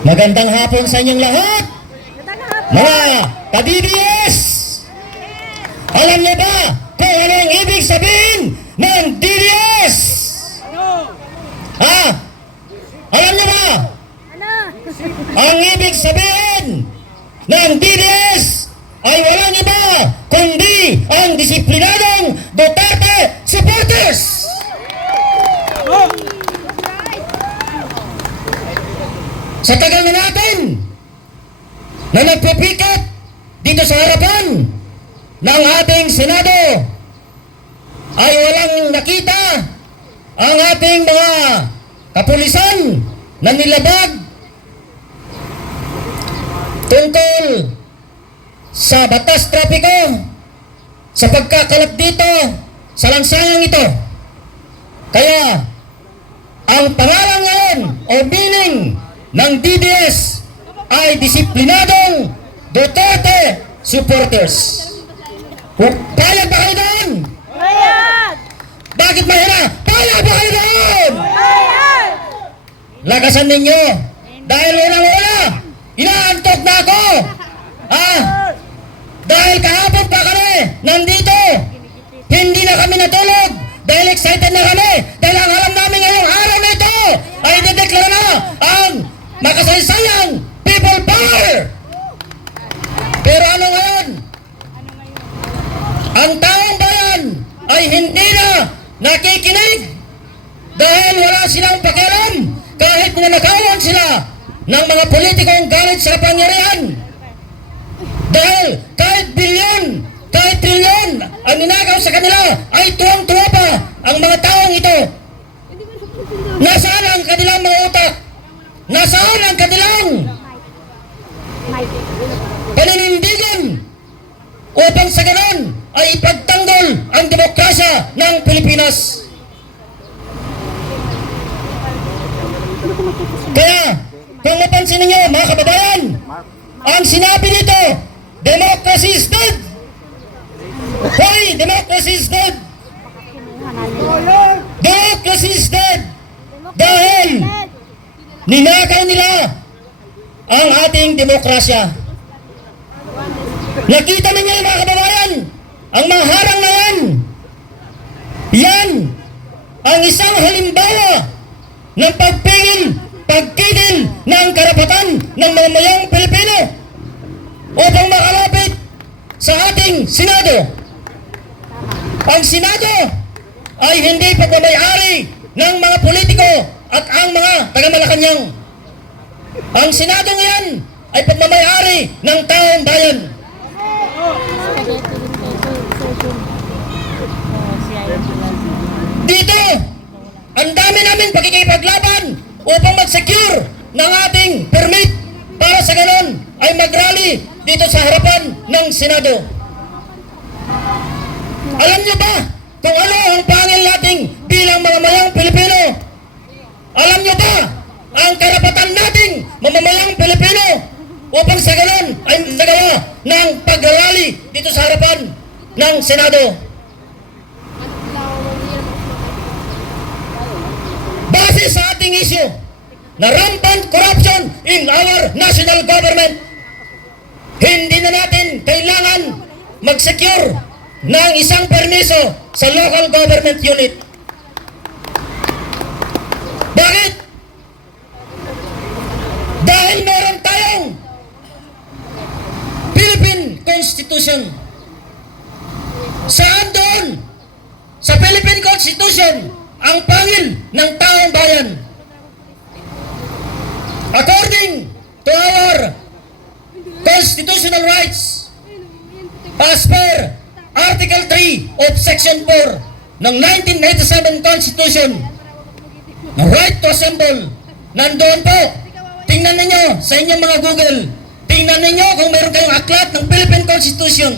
Magandang hapon sa inyong lahat. Mga ka-DDS! Alam niyo ba kung ano ang ibig sabihin ng DDS? Ha? Alam niyo ba? Ang ibig sabihin ng DDS ay walang iba kundi ang disiplinadong Duterte supporters! Sa tagal na natin na nagpipiket dito sa harapan ng ating Senado ay walang nakita ang ating mga kapulisan na nilabag tungkol sa batas trapiko sa pagkakalap dito sa lansangang ito. Kaya ang pangalan ngayon o meaning ng DDS ay disiplinadong Duterte supporters. Payag ba kayo doon? Payag! Bakit mahina? Payag ba kayo doon? Payag! Lakasan ninyo. Dahil unang-una, inaantok na ako. Dahil kahapon pa kami nandito. Hindi na kami natulog. Dahil excited na kami. Dahil ang alam namin ngayong araw na ito ay dideklara na ang makasaysayang people power. Pero ano ngayon? Ang taong bayan ay hindi na nakikinig dahil wala silang pakialam kahit ninanakawan sila ng mga politikong galit sa kapangyarihan. Dahil kahit bilyon, kahit trilyon ang ninakaw sa kanila ay tuwang-tuwa pa ang mga taong ito. Nasaan ang kanilang mga utak? Nasaan ang kanilang paninindigan upang sa ganon ay ipagtanggol ang demokrasya ng Pilipinas? Kaya, kung mapansin ninyo mga kababayan, ang sinabi nito, democracy is dead. Why democracy is dead? Democracy is dead dahil ninakaw nila ang ating demokrasya. Nakita ninyo mga kababayan, ang mga harang na yan. Yan ang isang halimbawa ng pagkigil ng karapatan ng mga mayang Pilipino upang makalapit sa ating Senado. Ang Senado ay hindi pagmamayari ng mga politiko at ang mga taga-Malacanang. Ang Senado ngayon ay pagmamayari ng taong bayan. Dito, ang dami namin pakikipaglaban upang mag-secure ng ating permit para sa ganon ay mag-rally dito sa harapan ng Senado. Alam niyo ba kung ano ang pangil nating bilang mga mayang Pilipino? Alam niyo ba ang karapatan nating mamamayang Pilipino upang sa ganon ay nagawa ng pag-rally dito sa harapan ng Senado? Base sa ating issue na rampant corruption in our national government, hindi na natin kailangan mag-secure ng isang permiso sa local government unit. Bakit? Dahil meron tayong Philippine Constitution. Saan doon? Sa Philippine Constitution ang pangil ng taong bayan. According to our constitutional rights, as per Article 3 of Section 4 ng 1987 Constitution, the right to assemble, nandoon po. Tingnan ninyo sa inyong mga Google. Tingnan ninyo kung meron kayong aklat ng Philippine Constitution.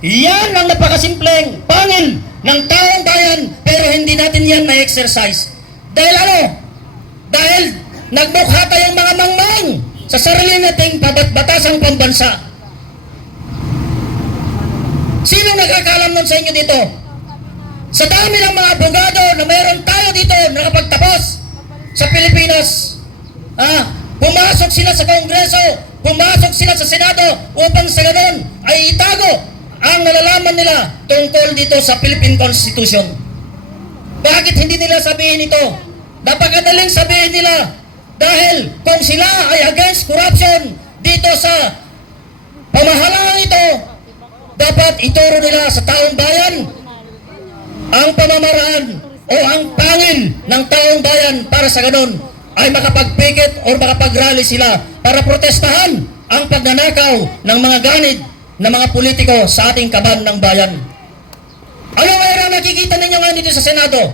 Yan ang napakasimpleng pangil ng taong bayan, pero hindi natin yan na-exercise. Dahil ano? Dahil nagmukha tayong mga mangmang sa sarili nating batasang pambansa. Sino nagkakalam nun sa inyo dito? Sa dami ng mga abogado na meron tayo dito na nakapagtapos sa Pilipinas, pumasok sila sa Kongreso, pumasok sila sa Senado upang sa ganon ay itago ang nalalaman nila tungkol dito sa Philippine Constitution. Bakit hindi nila sabihin ito? Napakadaling sabihin nila dahil kung sila ay against corruption dito sa pamahalaan ito, dapat ituro nila sa taong bayan ang pamamaraan o ang pangil ng taong bayan para sa ganon ay makapagpikit o makapagrally sila para protestahan ang pagnanakaw ng mga ganid ng mga politiko sa ating kaban ng bayan. Ano nga nakikita ninyo nga dito sa Senado?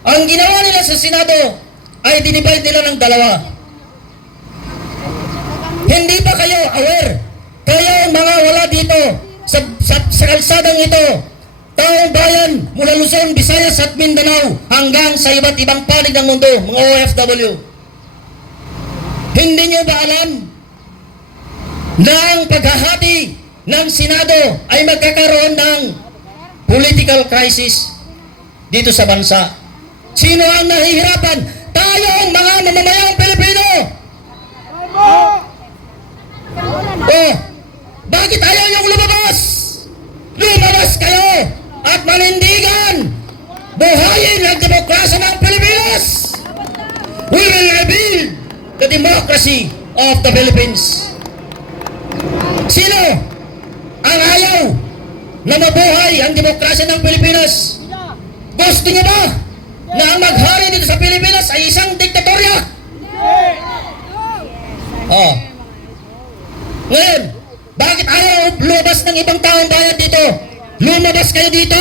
Ang ginawa nila sa Senado ay dinivide nila ng dalawa. Hindi ba kayo aware? Kayo mga wala dito sa kalsadang ito, taong bayan mula Luzon, Visayas at Mindanao hanggang sa iba't ibang panig ng mundo, mga OFW. Hindi nyo ba alam na ang paghahati ng Senado ay magkakaroon ng political crisis dito sa bansa? Sino ang nahihirapan? Tayo ang mga mamamayang Pilipino! Oh, bakit ayaw niyong lumabas? Lumabas kayo at manindigan! Buhayin ang demokrasya ng Pilipinas! We will rebuild the democracy of the Philippines. Sino ang ayaw na mabuhay ang demokrasya ng Pilipinas? Gusto niyo ba na ang maghari dito sa Pilipinas ay isang diktatorya? Oh. Ngayon, bakit ayaw lumabas ng ibang taong bayan dito? Lumabas kayo dito!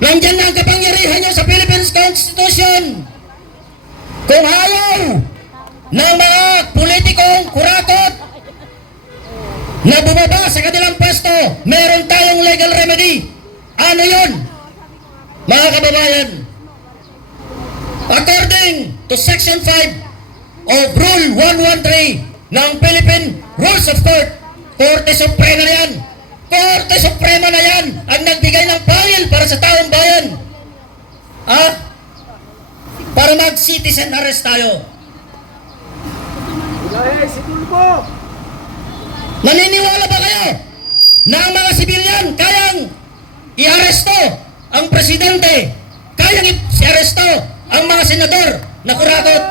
Nandyan na ang kapangyarihan nyo sa Philippine Constitution! Kung ayaw ng mga politikong kurakot na bumaba sa kanilang pwesto, meron tayong legal remedy. Ano yun? Mga kababayan, according to Section 5 of Rule 113 ng Philippine Rules of Court, Korte Suprema na yan. Korte Suprema na yan ang nagbigay ng pangil para sa taong bayan. Para mag-citizen arrest tayo. Naniniwala ba kayo na ang mga sibilyan kayang i-aresto ang presidente, kayang i-aresto ang mga senador na kurakot,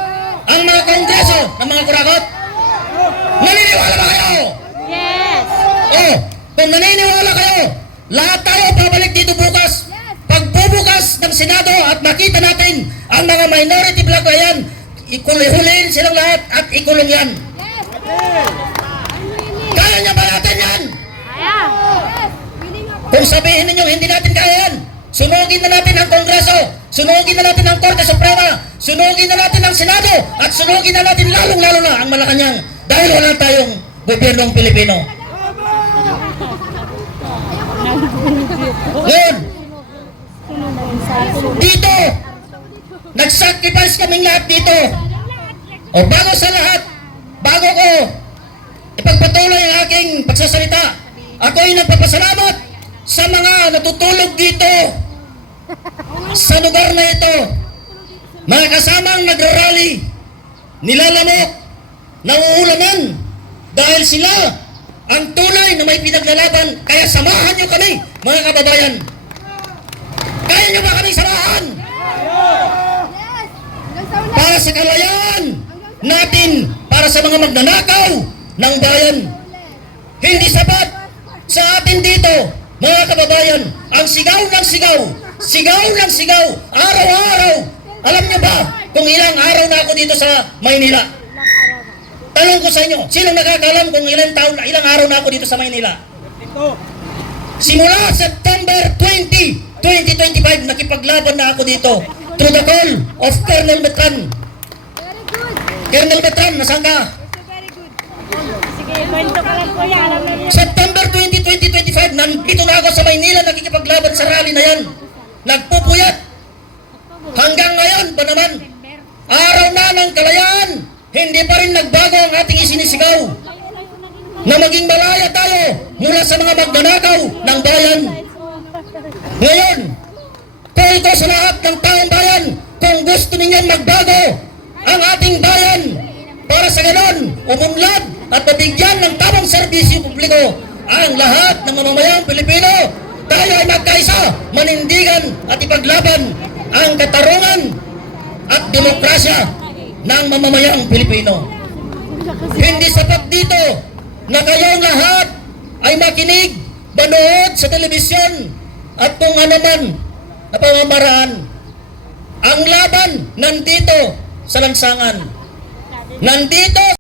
ang mga kongreso na mga kurakot? Naniniwala ba kayo? Yes! Oh, kung naniniwala kayo, lahat tayo pabalik dito bukas. Pagbubukas ng Senado at makita natin ang mga minority bloc na yan, hulihin silang lahat at ikulong yan. Kaya niya ba natin yan? Kaya! Kung sabihin ninyo hindi natin kaya yan, sunugin na natin ang Kongreso, sunugin na natin ang Korte Suprema, sunugin na natin ang Senado, at sunugin na natin lalong-lalo na ang Malacanang dahil wala tayong gobyernong Pilipino. Ngayon, dito, nag-sacrifice kaming lahat dito. O bago sa lahat, bago ko ipagpatuloy ang aking pagsasalita, ako'y nagpapasalamat sa mga natutulog dito sa lugar na ito, mga kasamang nagrarally, nilalamok, nauulaman, dahil sila ang tunay na may pinaglalaban. Kaya samahan nyo kami, mga kababayan. Kaya nyo ba kami samahan? Para sa kalayaan natin, para sa mga magnanakaw ng bayan. Hindi sapat sa atin dito, mga kababayan, ang sigaw ng sigaw, sigaw ng sigaw, araw-araw. Alam nyo ba kung ilang araw na ako dito sa Maynila? Tanong ko sa inyo, sinong nakakalam kung ilang araw na ako dito sa Maynila? Simula September 20, 2025, nakipaglaban na ako dito through the call of Colonel Betran. Colonel Betran, nasaan ka? Sige, kwento ka lang kuya. Alam na niya. September 20, 2025, nandito na ako sa Maynila, nakikipaglaban sa rally na yan. Nagpupuyat. Hanggang ngayon pa naman, araw na ng kalayaan, hindi pa rin nagbago ang ating isinisigaw na maging malaya tayo mula sa mga magnanakaw ng bayan. Ngayon, kung ito sa lahat ng taong bayan, kung gusto ninyong magbago ang ating bayan, para sa ganon, umunlad at mabigyan ng tamang serbisyo publiko ang lahat ng mamamayang Pilipino. Tayo ay magkaisa, manindigan at ipaglaban ang katarungan at demokrasya ng mamamayang Pilipino. Hindi sapat dito na kayong lahat ay makinig, manood sa telebisyon at kung ano man na pamamaraan. Ang laban nandito sa lansangan. Nandito